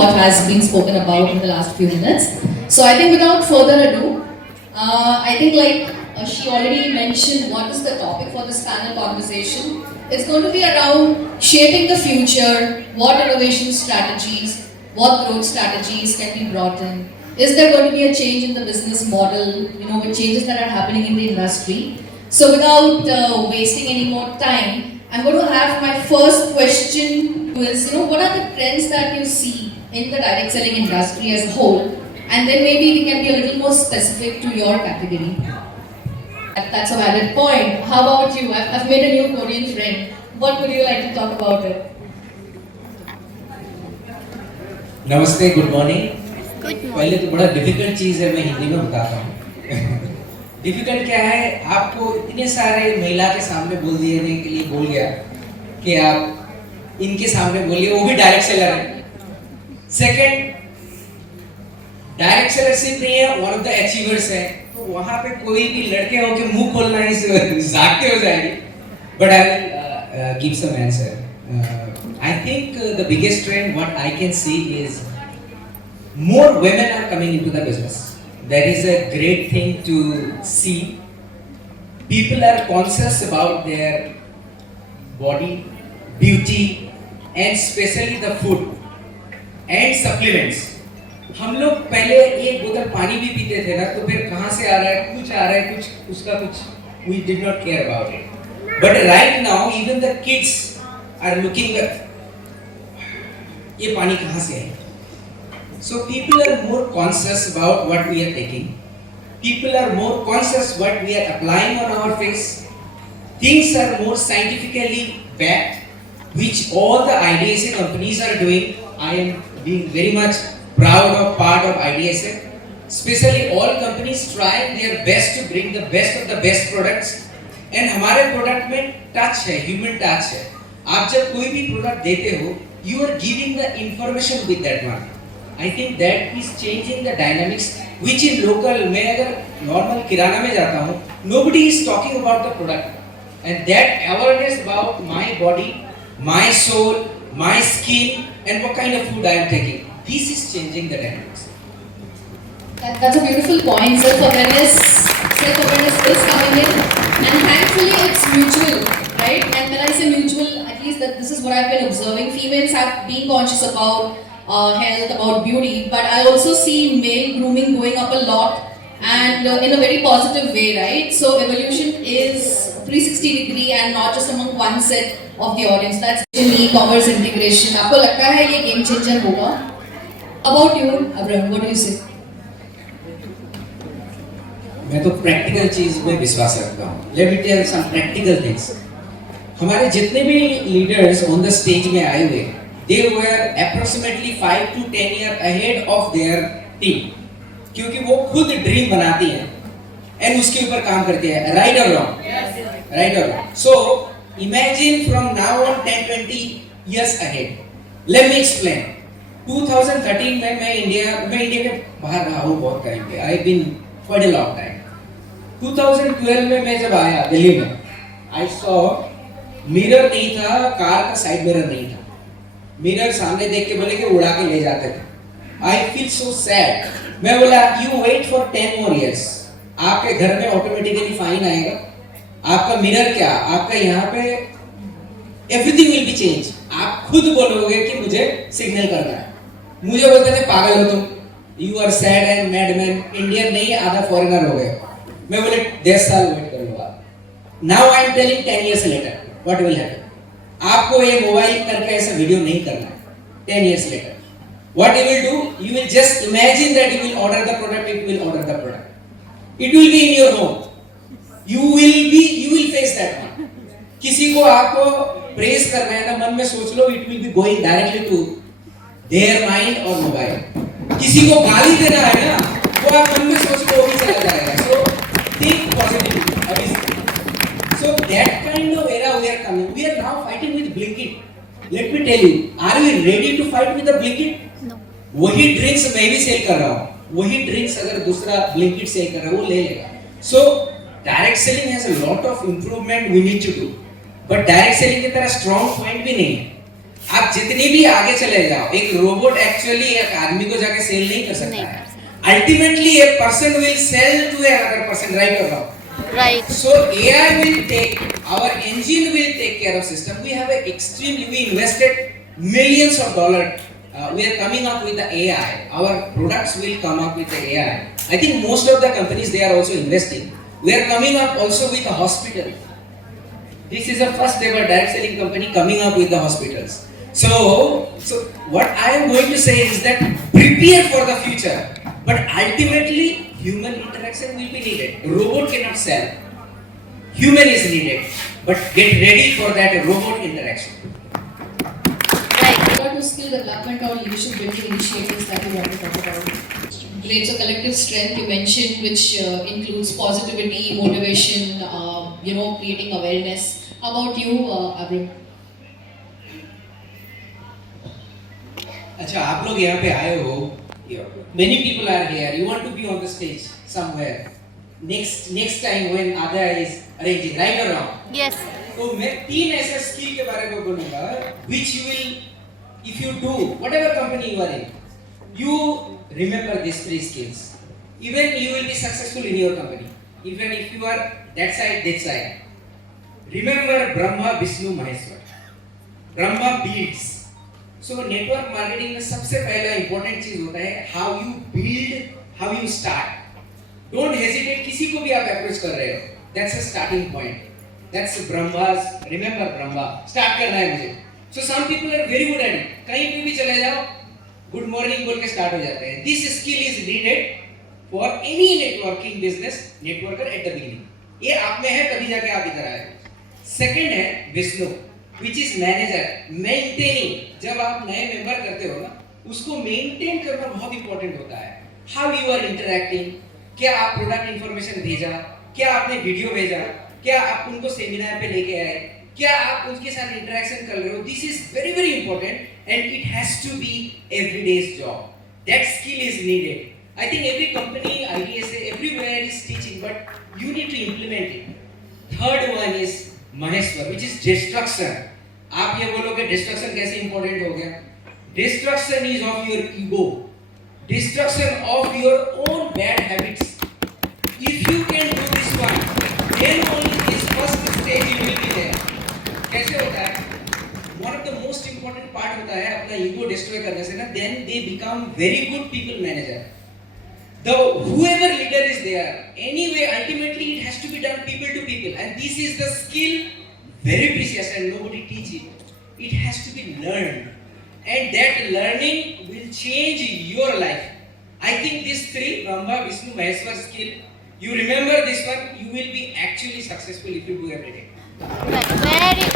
what has been spoken about in the last few minutes. So I think without further ado, I think she already mentioned what is the topic for this panel conversation. It's going to be around shaping the future, what innovation strategies, what growth strategies can be brought in. Is there going to be a change in the business model, with changes that are happening in the industry? So without wasting any more time, I'm going to have my first question is, what are the trends that you see in the direct selling industry as a whole? And then maybe we can be a little more specific to your category. That's a valid point. How about you? I've made a new Korean friend. What would you like to talk about it? नमस्ते, good morning. पहले तो बड़ा difficult चीज़ है, मैं हिंदी में बताता हूँ। Difficult क्या है, आपको इतने सारे महिला के सामने बोल देने के लिए बोल गया कि आप इनके सामने बोलिए, वो भी डायरेक्ट सेलर है। सेकंड, डायरेक्ट सेलर सिर्फ नहीं है, वन ऑफ द अचीवर्स है। तो वहाँ पे कोई भी लड़के हो के मुंह खोलना ही जागते हो जाएगी। But I will give some answer. I think the biggest trend what I can see is more women are coming into the business. That is a great thing to see. People are conscious about their body, beauty and especially the food and supplements. हम लोग पहले एक बोतल पानी भी पीते थे ना, तो फिर कहाँ से आ रहा है, कुछ आ रहा है, कुछ उसका कुछ we did not care about it. But right now even the kids are looking at ये पानी कहाँ से है? So people are more conscious about what we are taking. People are more conscious what we are applying on our face. Things are more scientifically backed, which all the IDSA companies are doing. I am being very much proud of part of IDSA. Especially all companies trying their best to bring the best of the best products. And हमारे product में touch है, human touch है. आप जब कोई भी product देते हो, you are giving the information with that one. I think that is changing the dynamics, which is local. मैं अगर normal किराना में जाता हूँ, nobody is talking about the product, and that awareness about my body, my soul, my skin, and what kind of food I am taking. This is changing the dynamics. That's a beautiful point. Self-awareness is coming in, and thankfully it's mutual, right? And when I say mutual, at least that this is what I've been observing. Females have been conscious about health, about beauty, but I also see male grooming going up a lot, and in a very positive way, right? So evolution is 360-degree and not just among one set of the audience. That's in e-commerce integration. आपको लगता है ये game changer होगा? About you, Abraham, what do you say? मैं तो practical चीज में विश्वास रखता हूँ। Let me tell some practical things. हमारे जितने भी लीडर्स ऑन द स्टेज में आए हुए, they were approximately 5 to 10 years ahead of their team, क्योंकि वो खुद ड्रीम बनाती हैं and उसके ऊपर काम करती है। Right or wrong? Right or wrong? So imagine from now on 10-20 years ahead. Let me explain. 2013 में मैं इंडिया के बाहर रहा हूँ बहुत टाइम पे। I've been quite a long time. 2012 में मैं जब आया दिल्ली में, I saw मिरर नहीं था, कार का साइड मिरर नहीं था। मिरर सामने देख के बोले कि उड़ा के ले जाते थे। I feel so sad. मैं बोला you wait for 10 more years. आपके घर में ऑटोमेटिकली फाइन आएगा। आपका मिरर क्या, आपका यहाँ पे everything will be changed. आप खुद बोलोगे कि मुझे सिग्नल करना है। मुझे बोलते थे पागल हो तुम, You are sad and madman. Indian नहीं, आधा फॉरेनर हो गए। मैं बोले 10 साल वेट कर लो आप। Now I am telling 10 years later, what will happen? आपको ये मोबाइल करके ऐसा वीडियो नहीं करना है। 10 years later, what you will do? You will just imagine that you will order the product. It will order the product. It will be in your home. You will face that one. किसी को आपको press करना है ना, मन में सोच लो, it will be going directly to their mind or mobile. किसी को गाली देना है ना, वो आप मन में सोच लो, वो भी चला जाएगा। So think positively. अभी so that kind of era we are coming. We are now fighting with Blinkit. Let me tell you, are we ready to fight with the Blinkit? No. वही ड्रिंक्स मैं भी cell कर रहा हूँ, वही drinks अगर दूसरा Blinkit सेल कर रहा है वो ले लेगा। So direct selling has a lot of improvement we need to do. But direct selling की तरह strong point भी नहीं है। आप जितनी भी आगे चले जाओ, एक रोबोट एक्चुअली एक आदमी को जाके सेल नहीं कर सकता है. Ultimately, a person will sell to another person, right or wrong? Right. So AI will take, our engine will take care of system. We have we invested millions of dollars. We are coming up with the AI. Our products will come up with the AI. I think most of the companies they are also investing. We are coming up also with a hospital. This is the first ever direct selling company coming up with the hospitals. So what I am going to say is that prepare for the future, but ultimately human interaction will be needed. Robot cannot sell. Human is needed, but get ready for that robot interaction. Right. What are skill development or leadership building initiatives that you want to talk about? Great. So collective strength you mentioned, which includes positivity, motivation, creating awareness. How about you, Abram? अच्छा, आप लोग यहाँ पे आए हो. Many people are here. You want to be on the stage somewhere. Next time when Ada is arranging, right or wrong? Yes. तो मैं 3 ऐसे स्किल के बारे में बोलूँगा, which you will, if you do whatever company you are in, you remember these 3 skills. Even you will be successful in your company. Even if you are that side. Remember Brahma, Vishnu, Maheshwar. Brahma builds. So network marketing में सबसे पहला important चीज होता है how you build, how you start. Don't hesitate. किसी को भी आप approach कर रहे हो. That's a starting point. That's Brahma's. Remember Brahma. Start करना है मुझे. So some people are very good at it. कहीं पे भी चले जाओ, good morning बोल के start हो जाते हैं. This skill is needed for any networking business networker at the beginning. ये आप में है तभी जाके आप इधर आए. Second है Vishnu, which is manager, maintaining. जब आप नए मेंबर करते हो ना, उसको मेंटेन करना बहुत इंपॉर्टेंट होता है. How you are interacting, क्या आप प्रोडक्ट इंफॉर्मेशन भेजा, क्या आपने वीडियो भेजा, क्या आप उनको सेमिनार पे लेके आए, क्या आप उनके साथ इंटरेक्शन कर रहे हो. This is very very important and it has to be everyday's job. That skill is needed. I think every company, IDSA, everywhere is teaching, but you need to implement it. Third one is Maheshwar, which is destruction. आप ये बोलोगे destruction कैसे important हो गया? Destruction is of your ego. Destruction of your own bad habits. If you can do this one, then only this first stage you will be there. कैसे होता है? One of the most important part होता है अपना ego destroy करने से ना, then they become very good people manager. Whoever leader is there, anyway, ultimately it has to be done people to people, and this is the skill, very precious, and nobody teach it. It has to be learned, and that learning will change your life. I think these 3, Brahma, Vishnu, Maheshwar skill, you remember this one, you will be actually successful if you do everything. Right. Very